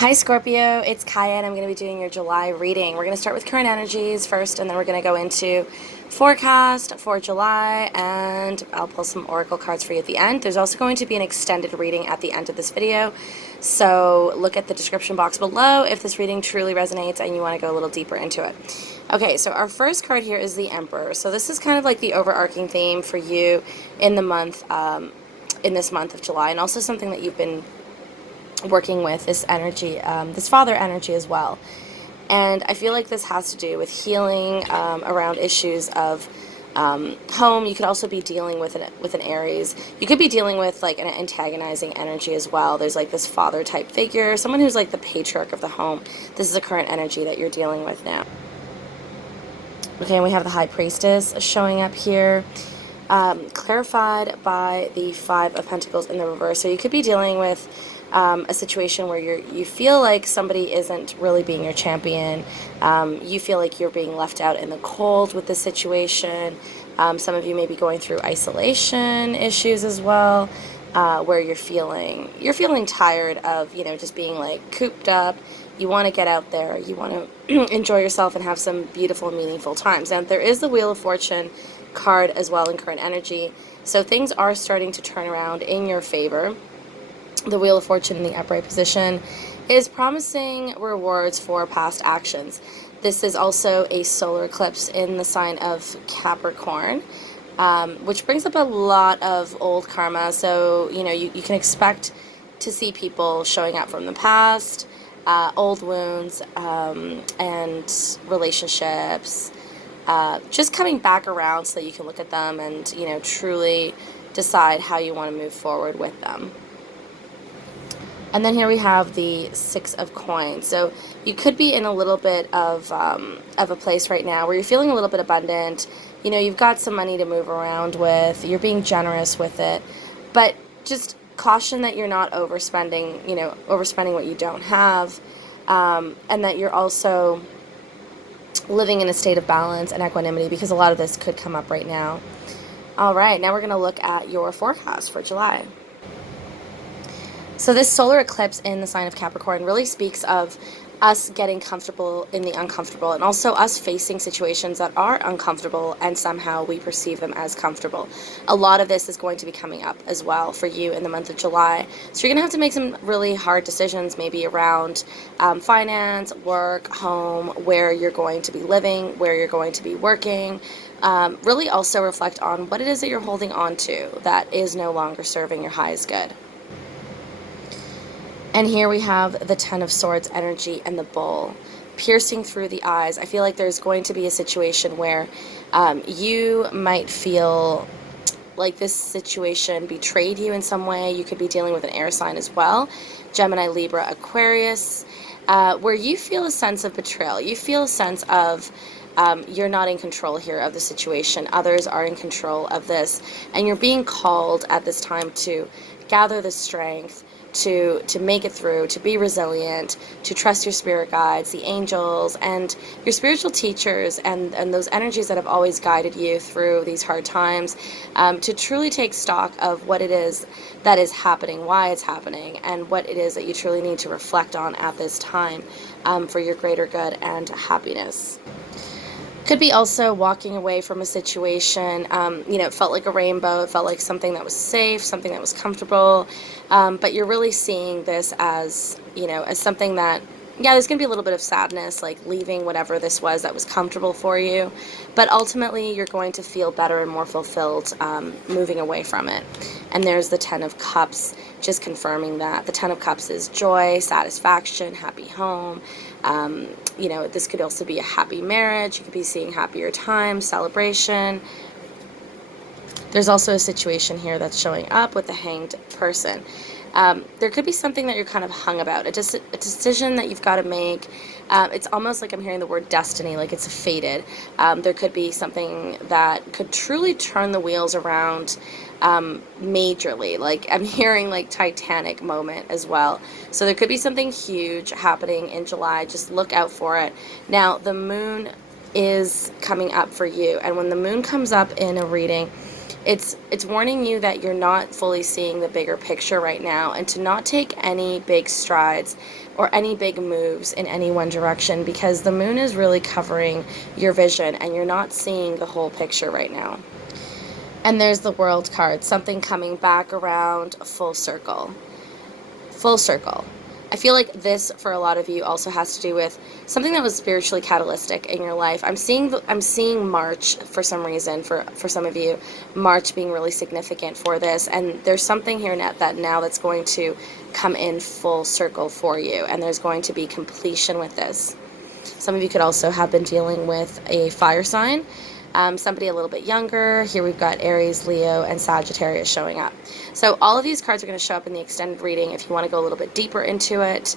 Hi Scorpio, it's Kaya and I'm going to be doing your July reading. We're going to start with current energies first and then we're going to go into forecast for July and I'll pull some oracle cards for you at the end. There's also going to be an extended reading at the end of this video, so look at the description box below if this reading truly resonates and you want to go a little deeper into it. Okay, so our first card here is the Emperor. So this is kind of like the overarching theme for you in the month, in this month of July, and also something that you've been working with, this energy, this father energy as well. And I feel like this has to do with healing around issues of home. You could also be dealing with an Aries. You could be dealing with like an antagonizing energy as well. There's like this father type figure, someone who's like the patriarch of the home. This is a current energy that you're dealing with now. Okay, and we have the High Priestess showing up here, clarified by the Five of Pentacles in the reverse. So you could be dealing with a situation where you feel like somebody isn't really being your champion. You feel like you're being left out in the cold with this situation. Some of you may be going through isolation issues as well, where you're feeling tired of, just being like cooped up. You want to get out there. You want to enjoy yourself and have some beautiful, meaningful times. And there is the Wheel of Fortune card as well in current energy. So things are starting to turn around in your favor. The Wheel of Fortune in the upright position is promising rewards for past actions. This is also a solar eclipse in the sign of Capricorn, which brings up a lot of old karma. So, you can expect to see people showing up from the past, old wounds, and relationships, just coming back around so that you can look at them and, truly decide how you want to move forward with them. And then here we have the Six of Coins. So you could be in a little bit of a place right now where you're feeling a little bit abundant. You've got some money to move around with. You're being generous with it. But just caution that you're not overspending, overspending what you don't have. And that you're also living in a state of balance and equanimity, because a lot of this could come up right now. All right, now we're going to look at your forecast for July. So this solar eclipse in the sign of Capricorn really speaks of us getting comfortable in the uncomfortable, and also us facing situations that are uncomfortable and somehow we perceive them as comfortable. A lot of this is going to be coming up as well for you in the month of July. So you're going to have to make some really hard decisions, maybe around finance, work, home, where you're going to be living, where you're going to be working. Really also reflect on what it is that you're holding on to that is no longer serving your highest good. And here we have the Ten of Swords energy and the Bull piercing through the eyes. I feel like there's going to be a situation where you might feel like this situation betrayed you in some way. You could be dealing with an air sign as well, Gemini, Libra, Aquarius, where you feel a sense of betrayal. You feel a sense of you're not in control here of the situation. Others are in control of this. And you're being called at this time to gather the strength, to make it through, to be resilient, to trust your spirit guides, the angels, and your spiritual teachers, and those energies that have always guided you through these hard times, to truly take stock of what it is that is happening, why it's happening, and what it is that you truly need to reflect on at this time for your greater good and happiness. Could be also walking away from a situation, it felt like a rainbow, it felt like something that was safe, something that was comfortable, but you're really seeing this as, as something that, there's going to be a little bit of sadness, like leaving whatever this was that was comfortable for you, but ultimately you're going to feel better and more fulfilled moving away from it. And there's the Ten of Cups, just confirming that. The Ten of Cups is joy, satisfaction, happy home. This could also be a happy marriage. You could be seeing happier times, celebration. There's also a situation here that's showing up with the Hanged person. There could be something that you're kind of hung about, a decision that you've got to make. It's almost like I'm hearing the word destiny, like it's fated. There could be something that could truly turn the wheels around majorly. Like I'm hearing like Titanic moment as well. So there could be something huge happening in July. Just look out for it. Now, the moon is coming up for you, and when the moon comes up in a reading, It's warning you that you're not fully seeing the bigger picture right now, and to not take any big strides or any big moves in any one direction, because the moon is really covering your vision and you're not seeing the whole picture right now. And there's the World card, something coming back around full circle. Full circle. I feel like this for a lot of you also has to do with something that was spiritually catalytic in your life. I'm seeing March for some reason, for some of you, March being really significant for this, and there's something here now that's going to come in full circle for you, and there's going to be completion with this. Some of you could also have been dealing with a fire sign. Somebody a little bit younger. Here we've got Aries, Leo, and Sagittarius showing up. So all of these cards are going to show up in the extended reading. If you want to go a little bit deeper into it,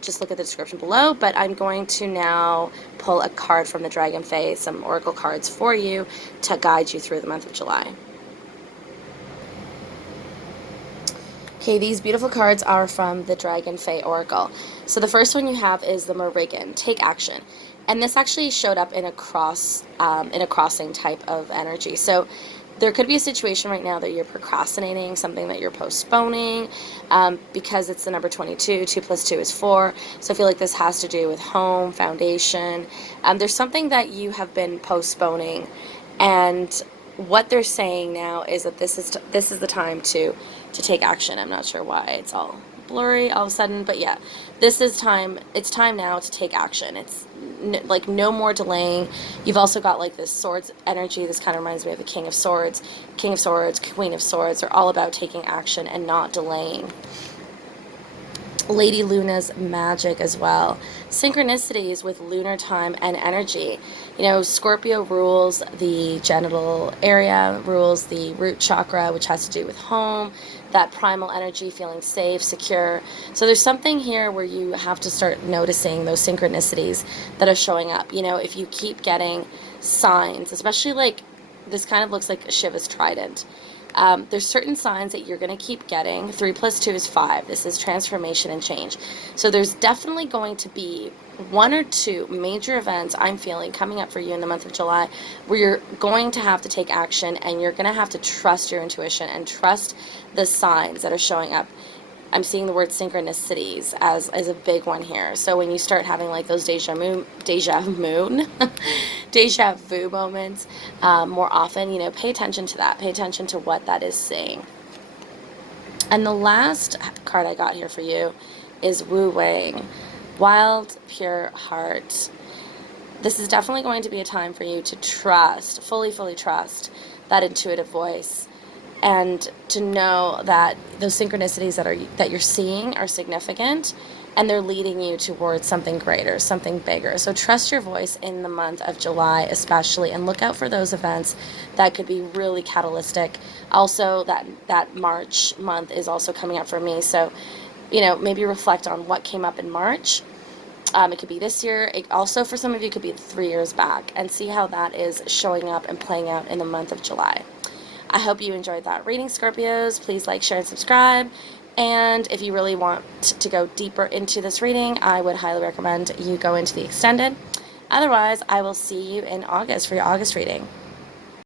just look at the description below. But I'm going to now pull a card from the Dragon Fae, some oracle cards for you to guide you through the month of July. Okay, these beautiful cards are from the Dragon Fae Oracle. So the first one you have is the Morrigan, take action. And this actually showed up in a crossing type of energy. So there could be a situation right now that you're procrastinating, something that you're postponing, because it's the number 22. 2 plus 2 is 4. So I feel like this has to do with home, foundation. There's something that you have been postponing, and what they're saying now is that this is the time to take action. I'm not sure why it's all blurry all of a sudden, but yeah, this is time. It's time now to take action. It's like no more delaying. You've also got like this swords energy. This kind of reminds me of the King of Swords, Queen of Swords. They're all about taking action and not delaying. Lady Luna's magic as well. Synchronicities with lunar time and energy. You know, Scorpio rules the genital area, rules the root chakra, which has to do with home, that primal energy, feeling safe, secure. So there's something here where you have to start noticing those synchronicities that are showing up. You know, if you keep getting signs, especially like this kind of looks like Shiva's trident. There's certain signs that you're going to keep getting. 3 plus 2 is 5. This is transformation and change. So there's definitely going to be 1 or 2 major events I'm feeling coming up for you in the month of July where you're going to have to take action, and you're going to have to trust your intuition and trust the signs that are showing up. I'm seeing the word synchronicities as a big one here. So when you start having like those deja vu moments more often, you know, pay attention to that. Pay attention to what that is saying. And the last card I got here for you is Wu Wang, wild, pure heart. This is definitely going to be a time for you to trust, fully trust that intuitive voice, and to know that those synchronicities that you're seeing are significant, and they're leading you towards something greater, something bigger. So trust your voice in the month of July especially, and look out for those events that could be really catalytic. Also, that March month is also coming up for me. So, you know, maybe reflect on what came up in March. It could be this year. It also, for some of you, could be 3 years back, and see how that is showing up and playing out in the month of July. I hope you enjoyed that reading, Scorpios. Please like, share, and subscribe. And if you really want to go deeper into this reading, I would highly recommend you go into the extended. Otherwise, I will see you in August for your August reading.